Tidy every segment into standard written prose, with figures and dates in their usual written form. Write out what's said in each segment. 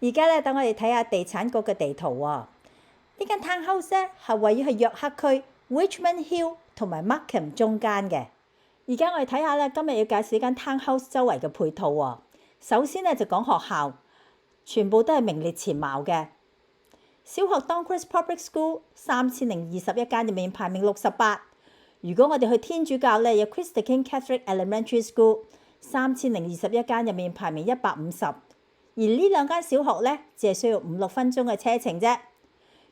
而家咧，等我哋睇下地產局嘅地圖喎。呢間 townhouse 咧係位於喺約克區 Richmond Hill 同埋 Markham 中間嘅。而家我哋睇下咧，今日要介紹呢間 townhouse 周圍嘅配套喎。首先咧就講學校，全部都係名列前茅嘅。小學 Doncaster Public School 3021間入面排名68。如果我哋去天主教咧，有 Christ the King Catholic Elementary School 3021間入面排名150。而呢兩間小學咧，只係需要5-6分鐘嘅車程啫。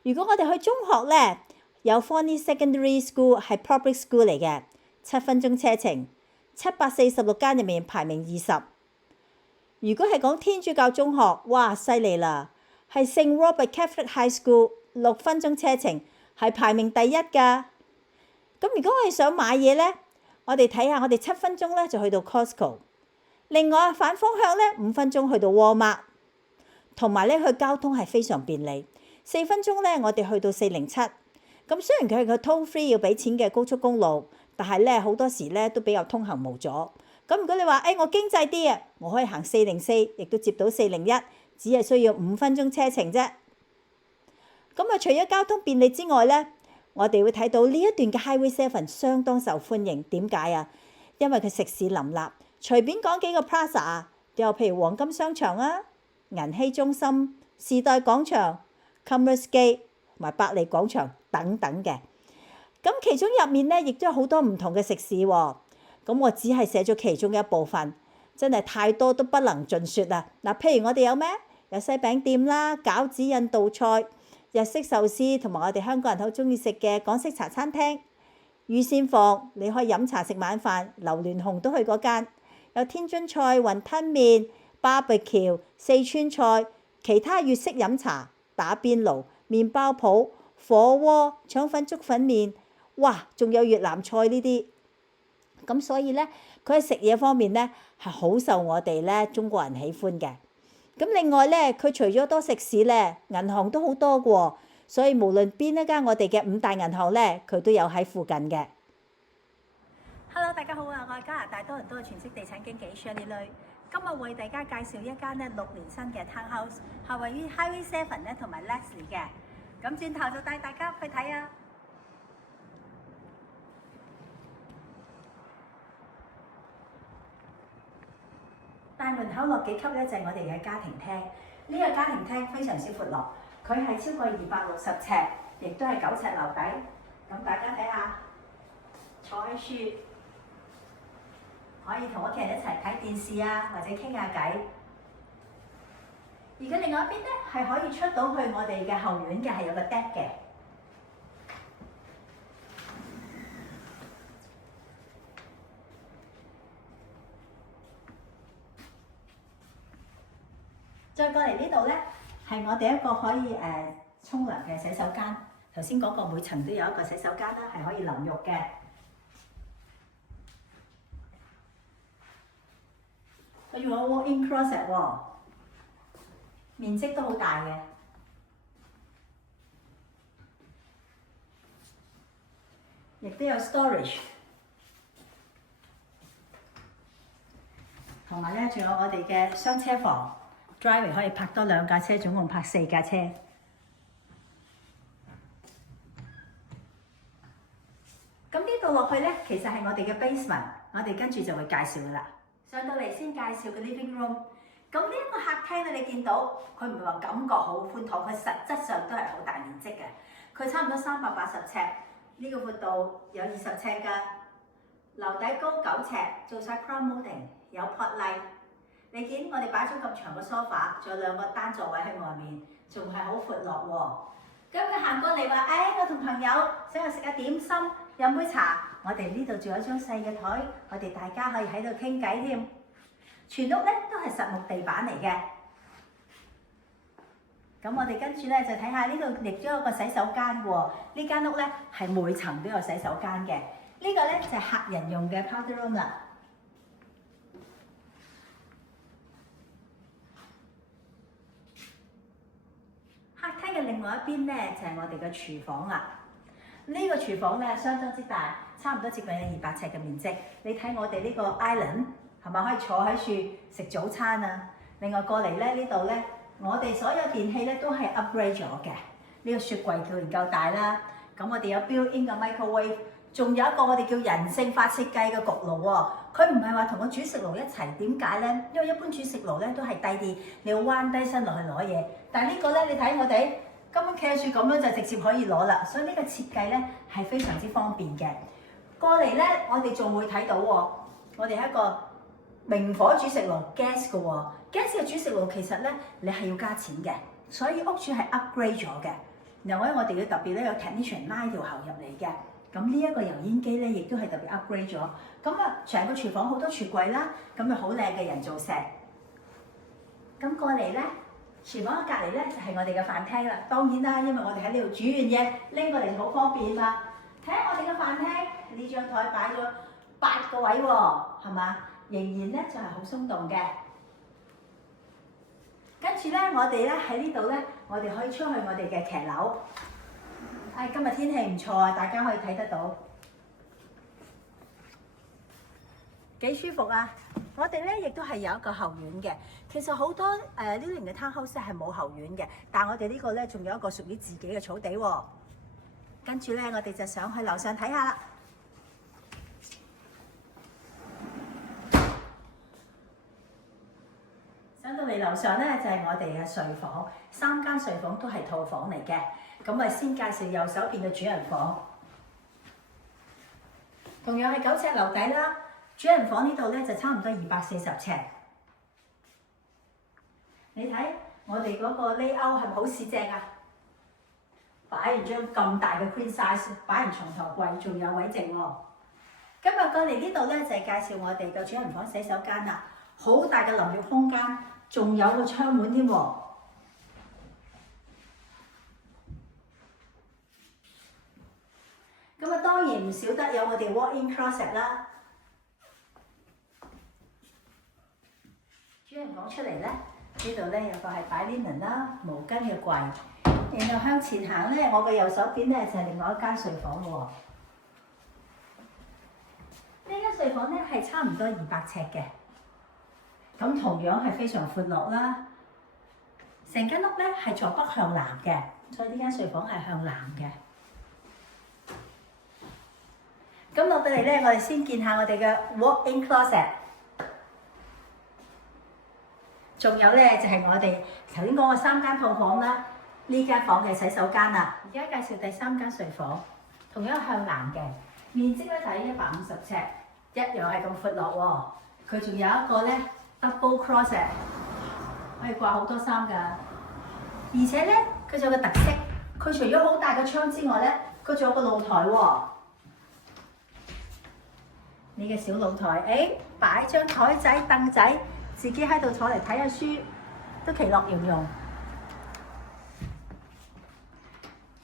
如果我哋去中學咧，有 Forney Secondary School 係 public school 嚟嘅，7分鐘車程，746間入面排名20。如果係講天主教中學，哇，犀利啦，係聖 Robert Catholic High School 6分鐘車程，係排名第1㗎。咁如果我哋想買嘢咧，我哋睇下，我哋7分鐘咧就去到 Costco。另外反方向咧5分鐘去到 Walmart， 同埋咧佢交通係非常便利，4分鐘咧我哋去到407。咁雖然佢係個 toll free 要俾錢嘅高速公路，但係咧好多時咧都比較通行無阻。咁如果你話我經濟啲啊，我可以行404，亦都接到401，只係需要5分鐘車程啫。咁啊，除咗交通便利之外咧，我哋會睇到呢一段嘅 Highway 7相當受歡迎。點解啊？因為佢食肆林立。隨便講幾個 plaza 啊，又譬如黃金商場啊、銀禧中心、時代廣場、Commerce Gate 同埋百利廣場等等嘅。咁其中入面咧，亦都有好多唔同嘅食肆喎。咁我只係寫咗其中嘅一部分，真係太多都不能盡説啦。嗱，譬如我哋有咩？有西餅店啦、餃子印度菜、日式壽司，同埋我哋香港人好中意食嘅港式茶餐廳、御膳房，你可以飲茶食晚飯。榴蓮紅都去嗰間。有天津菜、雲吞麵、barbecue、四川菜，其他粵式飲茶、打邊爐、麵包鋪、火鍋、腸粉、粥粉麵，哇！仲有越南菜呢啲。咁所以咧，佢喺食嘢方面咧係好受我哋咧中國人喜歡嘅。咁另外咧，佢除咗多食肆咧，銀行都好多嘅喎。所以無論邊一間我哋嘅5大銀行咧，佢都有喺附近嘅。Hello， 大家好啊！我係加拿大多倫多嘅全職地產經紀 Shirley Lui。今日為大家介紹一間咧6年新嘅 townhouse， 係位於 Highway 7咧同埋 Leslie 嘅。咁轉頭就帶大家去睇啊！大門口落幾級咧，就係我哋嘅家庭廳。呢個家庭廳非常之闊落，佢係超過260尺，亦都係9尺樓底。咁大家睇下，坐喺樹。可以同屋企人一齊睇電視啊，或者傾下偈。而佢另外一邊咧，係可以出到去我哋嘅後院嘅，係有個 deck 嘅。再過嚟呢度咧，係我哋一個可以沖涼嘅洗手間。頭先講過每層都有一個洗手間啦，係可以淋浴嘅。佢用咗 walk-in closet 喎，面積都好大嘅，亦都有 storage， 同埋咧仲有我哋嘅雙車房 ，driveway 可以泊多2架車，總共泊4架車。咁呢度落去咧，其實係我哋嘅 basement， 我哋跟住就會介紹噶啦。上到嚟先介紹嘅 living room， 咁呢一個客廳咧，你見到佢唔係話感覺好寬敞，佢實質上都係好大面積嘅。佢差唔多380尺，呢個闊度有20尺㗎，樓底高9尺，做晒 crown molding， 有 pot light。你見我哋擺咗咁長嘅 sofa， 仲有2個單座位喺外面，仲係好闊落喎。咁佢行過嚟話：我同朋友想去食下點心，飲杯茶。我哋呢度仲有張細嘅台，我哋大家可以喺度傾偈添。全屋咧都係實木地板嚟嘅。咁我哋跟住咧就睇下呢度亦都有個洗手間喎。呢間屋咧係每層都有洗手間嘅。呢個咧就係客人用嘅 powder room 啦。客廳嘅另外一邊咧就係我哋嘅廚房啦。呢個廚房咧相當之大，差唔多接近有200尺嘅面積。你睇我哋呢個 island 係咪可以坐喺處食早餐啊？另外過嚟咧呢度咧，我哋所有電器咧都係 upgrade 咗嘅。呢個雪櫃固然夠大啦，咁我哋有 built-in 嘅 microwave， 仲有一個我哋叫人性化設計嘅焗爐喎。佢唔係話同個煮食爐一齊，點解咧？因為一般煮食爐咧都係低啲，你要彎低身落去攞嘢。但係呢個咧，你睇我哋根本企喺處咁樣就直接可以攞啦，所以呢個設計咧係非常之方便嘅。過嚟咧，我哋仲會睇到喎，我哋係一個明火煮食爐 gas 嘅喎。gas 嘅煮食爐其實咧你係要加錢嘅，所以屋主係 upgrade 咗嘅。然後咧，我哋要特別咧有 technician 拉條喉入嚟嘅。咁呢一個油煙機咧，亦都係特別 upgrade 咗。咁啊，成個廚房好多櫥櫃啦，咁啊好靚嘅人造石。咁過嚟咧，廚房嘅隔離咧就係我哋嘅飯廳啦。當然啦，因為我哋喺呢度煮完嘢拎過嚟好方便嘛。睇下我哋嘅飯廳，呢張台擺咗8個位喎，係嘛？仍然咧就係好鬆動嘅。跟住咧，我哋咧喺呢度咧，我哋可以出去我哋嘅騎樓。今日天氣唔錯啊，大家可以睇得到，幾舒服啊！我哋咧亦都係有一個後院嘅。其實好多呢年嘅 townhouse 係冇後院嘅，但係我哋呢個咧仲有一個屬於自己嘅草地喎。跟住咧，我哋就上去樓上睇下啦。上到嚟樓上咧就係我哋嘅睡房，3間睡房都係套房嚟嘅。咁我先介紹右手邊嘅主人房，同樣係9尺樓底啦。主人房呢度咧就差唔多240尺。你睇我哋嗰個 layout 係咪好市正啊？擺完張咁大嘅 queen size， 擺完床頭櫃，仲有位剩喎。今日過嚟呢度咧就係介紹我哋嘅主人房洗手間啦，好大嘅淋浴空間，仲有個窗門添喎。咁啊，當然唔少得有我哋 walk-in closet 啦。主人房出嚟咧，呢度咧有個係擺 linen 啦、毛巾嘅櫃。然後向前行咧，我嘅右手邊咧就係另外一間睡房喎。呢間睡房咧係差唔多200尺嘅，咁同樣係非常闊落啦。成間屋咧係坐北向南嘅，所以呢間睡房係向南嘅。咁落到嚟咧，我哋先見下我哋嘅 walk-in closet。仲有咧就係我哋頭先講嘅3間套房啦，呢間房嘅洗手間啦。而家介紹第3間睡房，同樣向南嘅，面積咧睇150尺，一樣係咁闊落喎。佢仲有一個咧 double closet， 可以掛好多衫㗎。而且咧，佢仲有個特色，佢除咗好大個窗之外咧，佢仲有個露台喎。你嘅小露台，擺張台仔凳仔，自己喺度坐嚟睇下書，都其樂融融。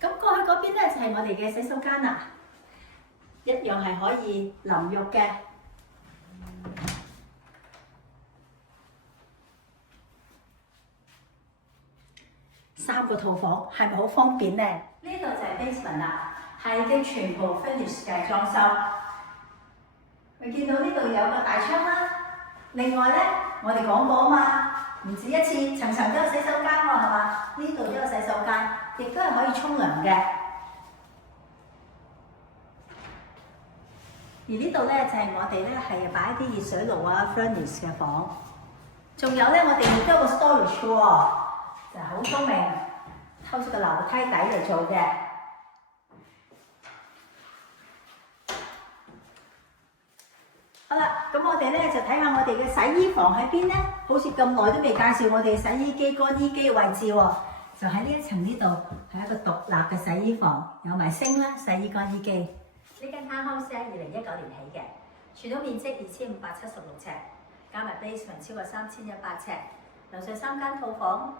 咁過去嗰邊咧就係我哋嘅洗手間啦，一樣係可以淋浴嘅。3個套房係咪好方便咧？呢度就係 basement 啦，係已經全部 finish 嘅裝修。你見到呢度有個大窗啦，另外咧我哋講過啊嘛，唔止一次，層層都有洗手間喎，係嘛？呢度都有洗手間，亦都係可以沖涼嘅。而呢度咧就係我哋咧係擺啲熱水爐啊 furnace 嘅房，仲有咧我哋亦都有個 storage 喎，就係好聰明，偷出個樓梯底嚟做嘅。好啦，咁我哋咧就睇下我哋嘅洗衣房喺邊咧，好似咁耐都未介紹我哋洗衣機、乾衣機嘅位置喎，就喺呢一層呢度係一個獨立嘅洗衣房，有埋升啦、洗衣乾衣機。呢間 townhouse 喺2019年起嘅，全屋面積2576尺，加埋 basement 超過3100尺，樓上3間套房，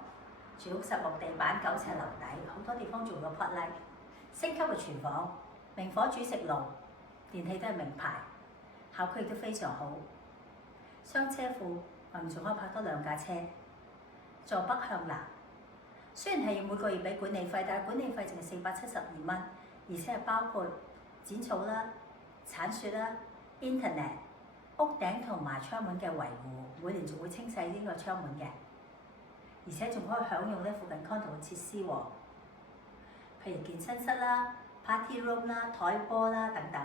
住屋實木地板9尺樓底，好多地方做咗 pot light， 升級嘅廚房，明火煮食爐，電器都係名牌。校區亦都非常好，雙車庫，外面仲可以泊多2架車，坐北向南。雖然係要每個月俾管理費，但係管理費淨係472蚊，而且係包括剪草啦、鏟雪啦、Internet、屋頂同埋窗門嘅維護，每年仲會清洗呢個窗門嘅。而且仲可以享用咧附近 condo 嘅設施喎，譬如健身室啦、party room 啦、台波啦等等。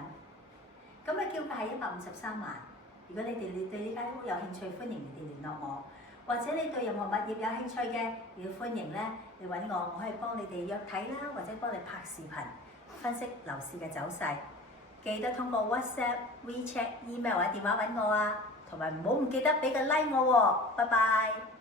咁嘅叫價係153萬。如果你哋對呢間屋有興趣，歡迎你哋聯絡我，或者你對任何物業有興趣嘅，亦歡迎咧你揾我，我可以幫你哋約睇啦，或者幫你拍視頻分析樓市嘅走勢。記得通過 WhatsApp、WeChat、email 或者電話揾我啊，同埋唔記得俾個 like 我喎，拜拜。